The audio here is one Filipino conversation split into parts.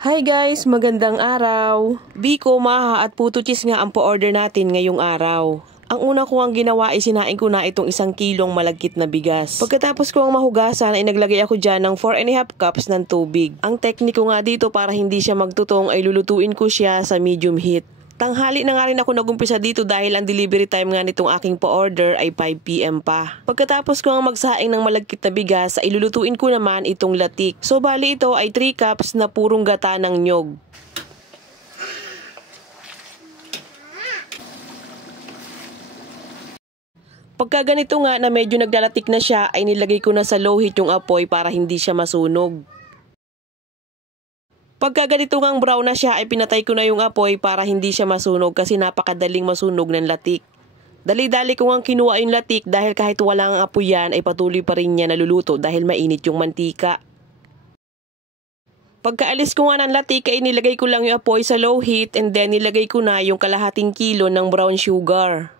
Hi guys, magandang araw. Biko, maha at puto cheese nga ang po-order natin ngayong araw. Ang una ko ang ginawa ay sinain ko na itong 1 kilong malagkit na bigas. Pagkatapos ko ang mahugasan ay naglagay ako dyan ng 4½ cups ng tubig. Ang tekniko nga dito para hindi siya magtutong ay lulutuin ko siya sa medium heat. Tanghali na nga rin ako nagumpisa dito dahil ang delivery time nga nitong aking pa-order ay 5 PM pa. Pagkatapos ko ang magsaing ng malagkit na bigas ay lulutuin ko naman itong latik. So bali ito ay 3 cups na purong gata ng nyog. Pagka ganito nga na medyo naglalatik na siya ay nilagay ko na sa low heat yung apoy para hindi siya masunog. Pagka ganito ngang brown na siya ay pinatay ko na yung apoy para hindi siya masunog kasi napakadaling masunog ng latik. Dali-dali ko ngang kinuha yung latik dahil kahit walang apoy yan ay patuloy pa rin niya naluluto dahil mainit yung mantika. Pagkaalis ko nga ng latik ay nilagay ko lang yung apoy sa low heat and then nilagay ko na yung 1/2 kilo ng brown sugar.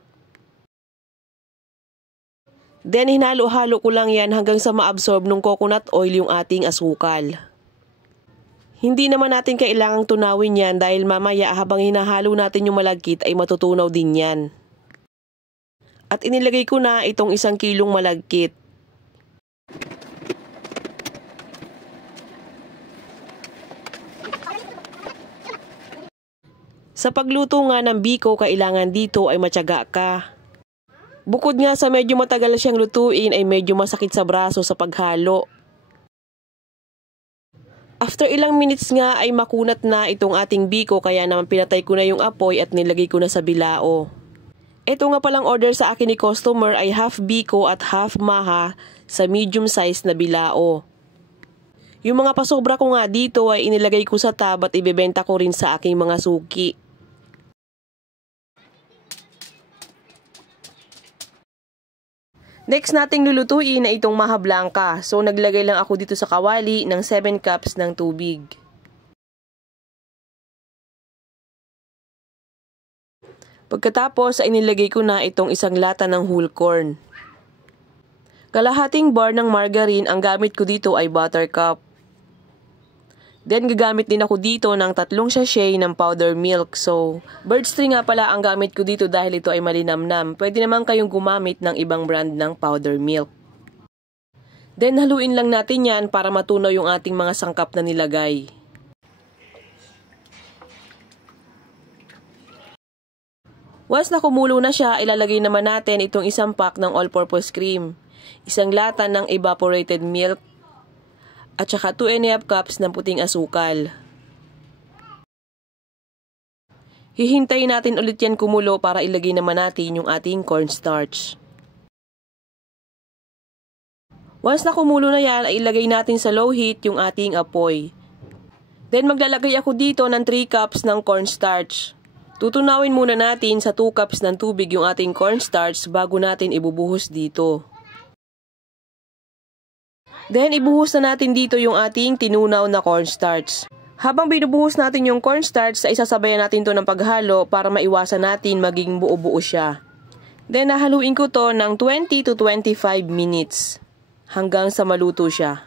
Then hinalo-halo ko lang yan hanggang sa ma-absorb ng coconut oil yung ating asukal. Hindi naman natin kailangang tunawin yan dahil mamaya habang hinahalo natin yung malagkit ay matutunaw din yan. At inilagay ko na itong 1 kilong malagkit. Sa pagluto nga ng biko, kailangan dito ay matyaga ka. Bukod nga sa medyo matagal siyang lutuin ay medyo masakit sa braso sa paghalo. After ilang minutes nga ay makunat na itong ating biko kaya naman pinatay ko na yung apoy at nilagay ko na sa bilao. Ito nga palang order sa akin ni customer ay half biko at half maha sa medium size na bilao. Yung mga pasobra ko nga dito ay inilagay ko sa tab at ibebenta ko rin sa aking mga suki. Next nating lulutuin na itong maha blanca. So naglagay lang ako dito sa kawali ng 7 cups ng tubig. Pagkatapos ay nilagay ko na itong 1 lata ng whole corn. Kalahating bar ng margarine, ang gamit ko dito ay buttercup. Then gagamit din ako dito ng 3 sachet ng powder milk. So, Bird's Tree nga pala ang gamit ko dito dahil ito ay malinamnam. Pwede naman kayong gumamit ng ibang brand ng powder milk. Then haluin lang natin yan para matunaw yung ating mga sangkap na nilagay. Once na kumulo na siya, ilalagay naman natin itong 1 pack ng all-purpose cream, 1 lata ng evaporated milk, at saka 2½ cups ng puting asukal. Hihintayin natin ulit yan kumulo para ilagay naman natin yung ating cornstarch. Once na kumulo na yan, ay ilagay natin sa low heat yung ating apoy. Then maglalagay ako dito ng 3 cups ng cornstarch. Tutunawin muna natin sa 2 cups ng tubig yung ating cornstarch bago natin ibubuhos dito. Then, ibuhos na natin dito yung ating tinunaw na cornstarch. Habang binubuhos natin yung cornstarch, isasabayan natin to ng paghalo para maiwasan natin maging buo-buo siya. Then, nahaluin ko to ng 20 to 25 minutes hanggang sa maluto siya.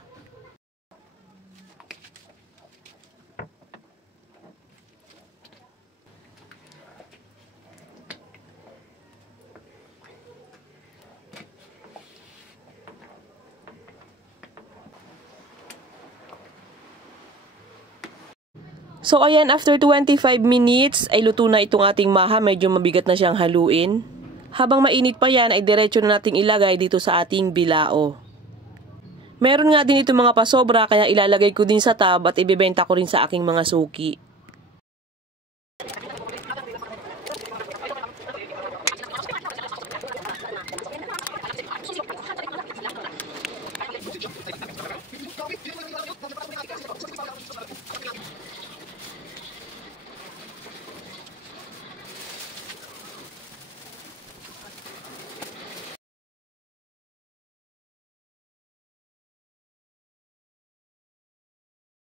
So ayan, after 25 minutes ay luto na itong ating maha, medyo mabigat na siyang haluin. Habang mainit pa yan ay diretso na nating ilagay dito sa ating bilao. Meron nga din itong mga pasobra kaya ilalagay ko din sa tab at ibebenta ko rin sa aking mga suki.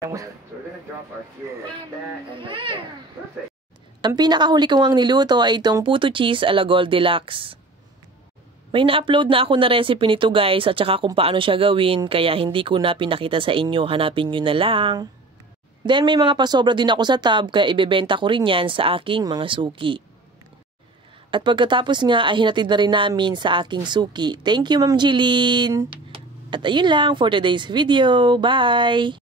So we're gonna drop our fuel like that and like that. Perfect. Ang pinakahuli ko ngang niluto ay itong puto cheese ala Goldilocks. May na-upload na ako na recipe nito guys at saka kung paano siya gawin kaya hindi ko na pinakita sa inyo. Hanapin nyo na lang. Then may mga pasobra din ako sa tub kaya ibebenta ko rin yan sa aking mga suki. At pagkatapos nga ay hinatid na rin namin sa aking suki. Thank you Ma'am Jeline! At ayun lang for today's video. Bye!